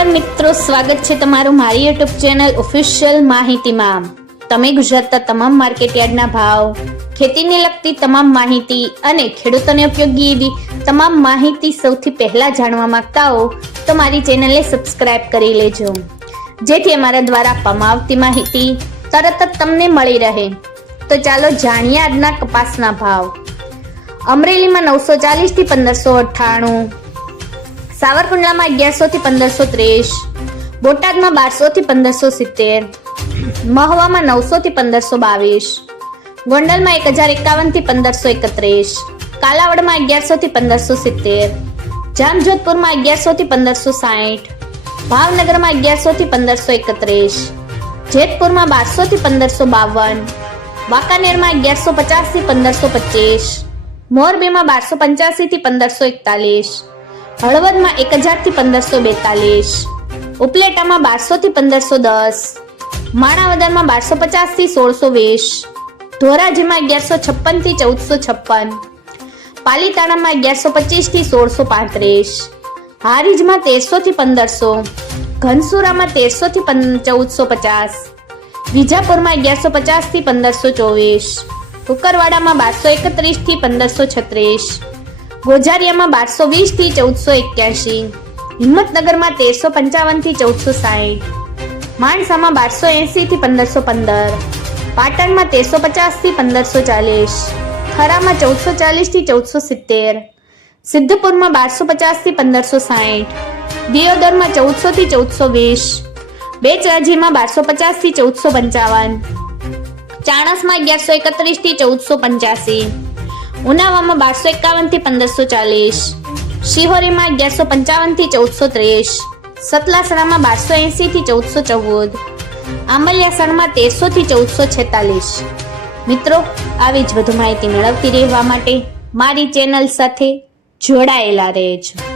નમસ્કાર મિત્રો, સ્વાગત છે તમારું મારી યુટ્યુબ ચેનલ ઓફિશિયલ માહિતીમાં। તમે ગુજરાતના તમામ માર્કેટયાર્ડના ભાવ, ખેતીને લગતી તમામ માહિતી અને ખેડૂતોને ઉપયોગી એવી તમામ માહિતી સૌથી પહેલા જાણવા માંગતા હો તો મારી ચેનલને સબસ્ક્રાઇબ કરી લેજો, જેથી અમારા દ્વારા આપવામાં આવતી માહિતી તરત જ તમને મળી રહે। તો ચાલો જાણીએ આજના કપાસના ભાવ। અમરેલીમાં 940 થી 1598, સાવરકુંડલામાં 1100 થી 1530, બોટાદમાં 1200 થી 1570, મહવામાં 900 થી 1522, ગોંડલમાં 1051 થી 1531, કાલાવડમાં 1100 થી 1570, જામજોધપુરમાં 1100 થી 1560, ભાવનગરમાં 1100 થી 1531, જેતપુરમાં 1200 થી 1552, વાંકાનેરમાં 1150 થી 1525, મોરબીમાં 1285 થી 1541, હળવદમાં 1000 થી 1542, ઉપલેટામાં 1200 થી 1510, માણાવદરમાં 1250 થી 1620, ધોરાજીમાં 1156 થી 1456, પાલીતાણામાં 1125 થી 1635, હારીજમાં 1300 થી 1500, ઘનસુરામાં 1300 થી 1450, વિજાપુરમાં 1150 થી 1524, કુકરવાડામાં 1231 થી 1536, ગોઝારિયામાં 1220 થી 1481, હિંમતનગરમાં 1355 થી 1460, માણસામાં 1280 થી 1515, પાટણમાં 1350 થી 1540, થરામાં 1440 થી 1470, સિદ્ધપુરમાં 1250 થી 1560, દિયોદરમાં 1400 થી 1420, બેચરાજીમાં 1250 થી 1455, ચાણસમાં 1131 થી 1485, ઉનાવામાં 1251 થી 1540, શિહોરીમાં 1155 થી 1430, સતલાસણામાં 1280 થી 1414, આંબલિયાસણમાં 1300 થી 1446। મિત્રો, આવી જ વધુ માહિતી મેળવતી રહેવા માટે મારી ચેનલ સાથે જોડાયેલા રહેજો।